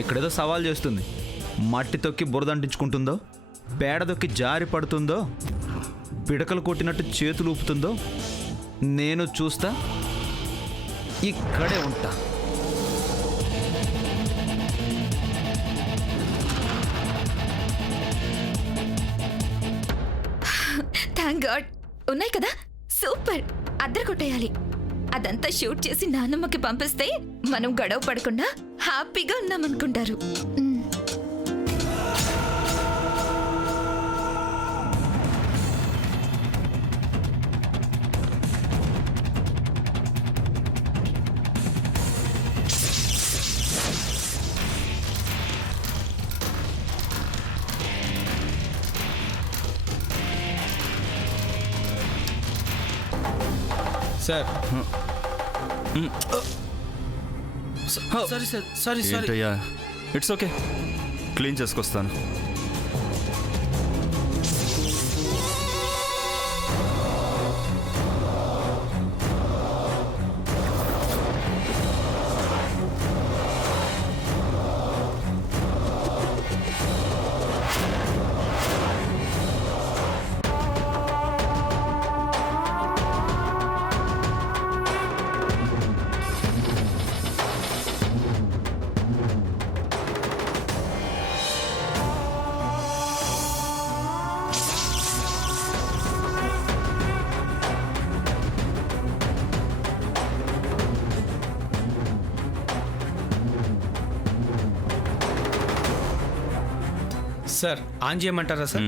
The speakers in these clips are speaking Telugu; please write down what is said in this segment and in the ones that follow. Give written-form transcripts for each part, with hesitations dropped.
ఇక్కడేదో సవాల్ చేస్తుంది. మట్టి తొక్కి బురదంటించుకుంటుందో, పేడ దొక్కి జారి పడుతుందో, పిడకలు కొట్టినట్టు చేతులు ఊపుతుందో నేను చూస్తా. ఇక్కడే ఉంటా. థ్యాంక్ గాడ్ ఉన్నాయి కదా, సూపర్. అద్దరు కొట్టేయాలి. అదంతా షూట్ చేసి నాన్నమ్మకి పంపిస్తే మనం గొడవ పడకుండా హ్యాపీగా ఉన్నామనుకుంటారు. Sir sorry sir, sorry sorry. ఏంటయ్యా, ఇట్స్ ఓకే, క్లీన్ చేసుకొస్తాను. సార్ ఆన్ చేయమంటారా సార్?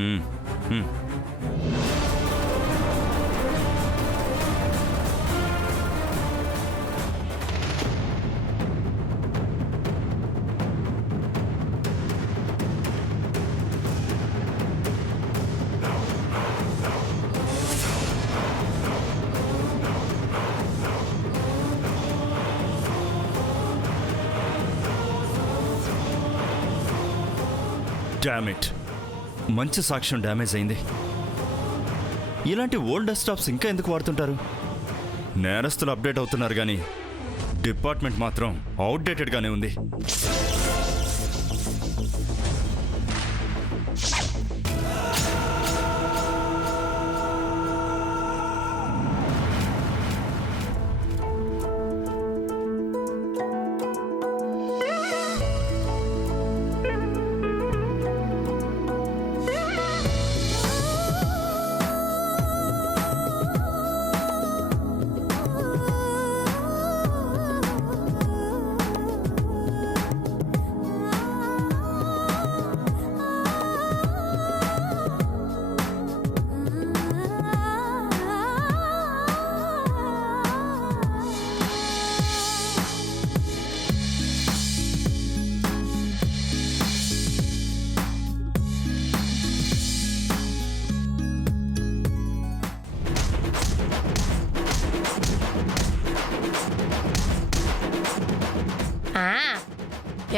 డామిట్, మంచి సాక్ష్యం డ్యామేజ్ అయింది. ఇలాంటి ఓల్డ్ డెస్క్టాప్స్ ఇంకా ఎందుకు వాడుతుంటారు? నేరస్తులు అప్డేట్ అవుతున్నారు కానీ డిపార్ట్మెంట్ మాత్రం అవుట్డేటెడ్గానే ఉంది.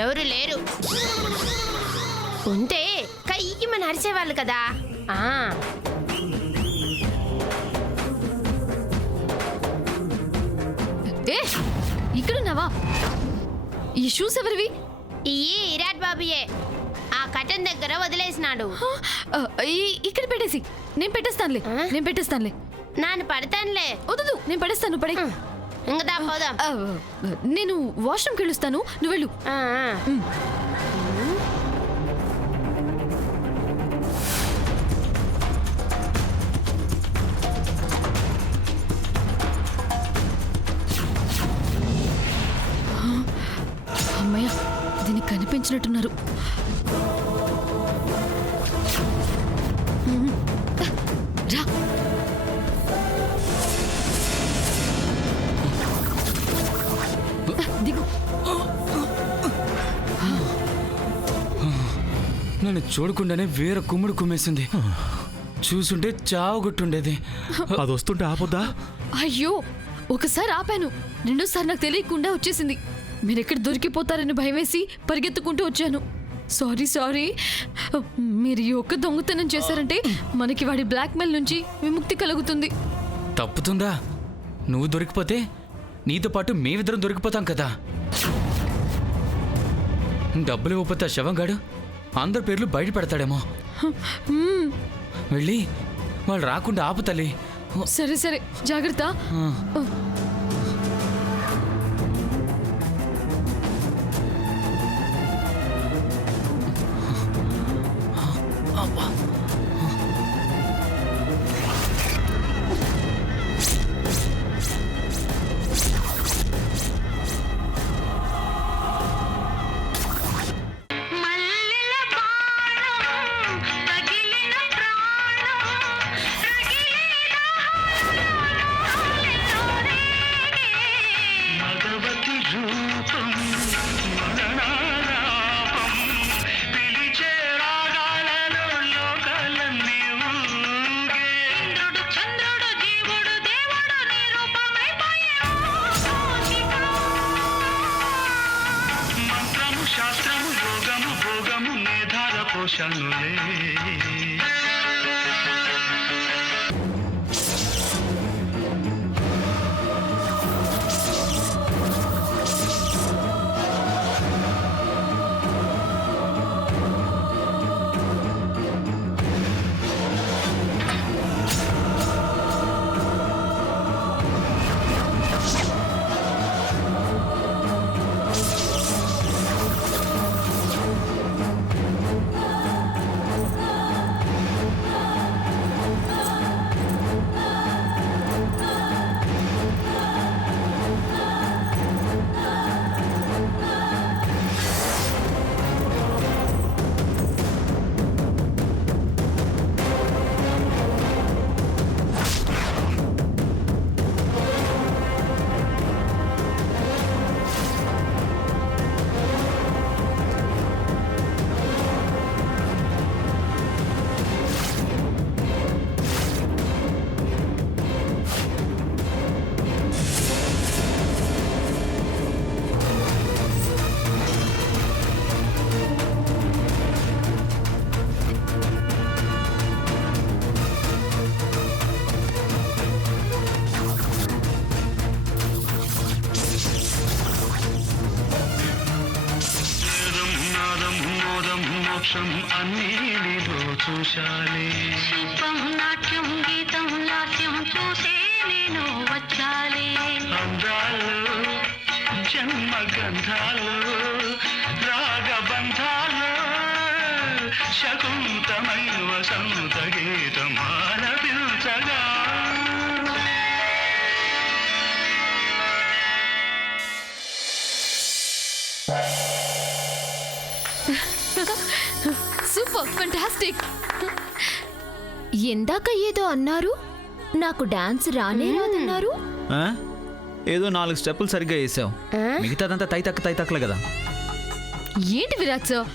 ఎవరు లేరు. ఉంటే కయ్యమని అరిచేవాళ్ళు కదా. ఇక్కడున్నావా? ఈ షూస్ ఎవరివి? ఈ ఇరాట్ బాబుయే ఆ కటన్ దగ్గర వదిలేసినాడు. ఇక్కడ పెట్టేసి నేను పెట్టేస్తానులే. నాన్న పడతానులే. వద్దు, నేను పడేస్తాను. పడే ఇంకా పోదాం. నేను వాష్రూమ్కి వెళ్ళొస్తాను, నువ్వు వెళ్ళు. అమ్మయ్య, దీనికి కనిపించినట్టున్నారు. రా. దిగు. నన్ను చూడకుండానే వేరే కుమ్ముడు కుమ్మేసింది. చూసుంటే చావు కొట్టుండేది. అది వస్తుంటే ఆపొద్దా? అయ్యో, ఒకసారి ఆపాను, రెండోసారి నాకు తెలియకుండా వచ్చేసింది. మీరెక్కడ దొరికిపోతారని భయమేసి పరిగెత్తుకుంటూ వచ్చాను. సారీ. మీరు ఈ ఒక్క దొంగతనం చేశారంటే మనకి వాడి బ్లాక్మెయిల్ నుంచి విముక్తి కలుగుతుంది. తప్పుతుందా? నువ్వు దొరికిపోతే నీతో పాటు మేమిద్దరం దొరికిపోతాం కదా. డబ్బులు ఇవ్వకపోతే ఆ శవం గాడు అందరి పేర్లు బయట పెడతాడేమో. వెళ్ళి వాళ్ళు రాకుండా ఆపు తల్లి. సరే సరే జాగ్రత్త. శాస్త్రము యోగము భోగము మేధార పోషణులే. మోక్షం అన్నీ నీలో చూశాలే. శిల్పం నాట్యం గీతం లాస్యం చూసే నేను వచ్చాలే. అందాలు జన్మ గంధాలు రాగబంధాలు శకుంతమై వసంత గీతం ఆలపించగా. Super fantastic. ఎందాక ఏదో అన్నారు, నాకు డాన్స్ రానే రాదన్నారు. ఆ? ఏదో 4 స్టెప్పులు సరిగ్గా వేసావు, మిగతాదంతా తైతక్కలే కదా. ఏంటి విరాట్ సార్,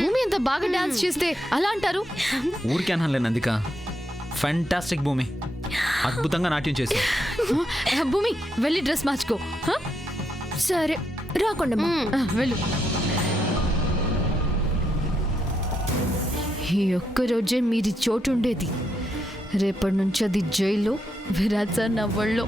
భూమి ఎంత బాగా డాన్స్ చేస్తే అలా అంటారు? ఊరికే అనలే నందిక, ఫెంటాస్టిక్ భూమి, అద్భుతంగా నాట్యం చేసావు. భూమి వెళ్ళి డ్రెస్ మార్చుకో. సరే రాకుండా వెళ్ళు. ఈ ఒక్క రోజే మీది చోటు ఉండేది, రేపటి నుంచి అది జైల్లో, విరాట్ సార్ నవ్వళ్ళో.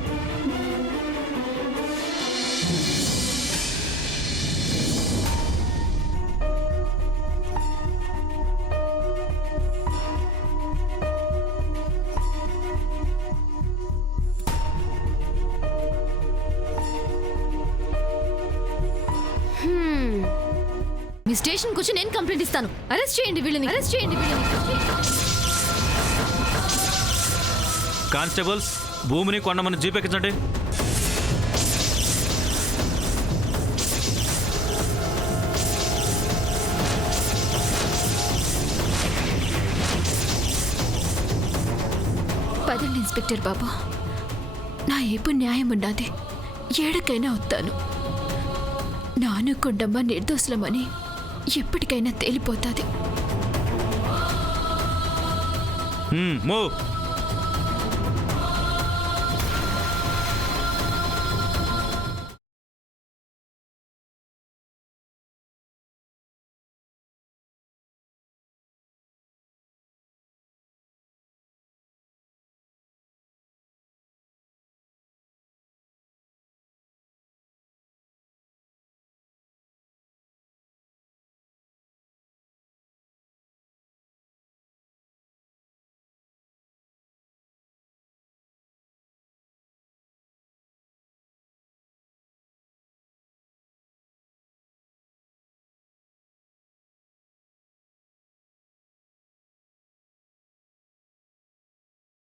మీ స్టేషన్కి వచ్చి నేను కంప్లైంట్ ఇస్తాను. అరెస్ట్ చేయండి వీళ్ళని, అరెస్ట్ చేయండి వీళ్ళని. కానిస్టేబుల్స్, భూమిని కొండమని జీప్ ఎక్కించండి. పదండి ఇన్స్పెక్టర్ బాబు, నా ఏపు న్యాయం ఉన్నది, ఏడకైనా వస్తాను. నాను కొండమ్మ నిర్దోషులమని ఎప్పటికైనా తేలిపోతుంది. మూవ్.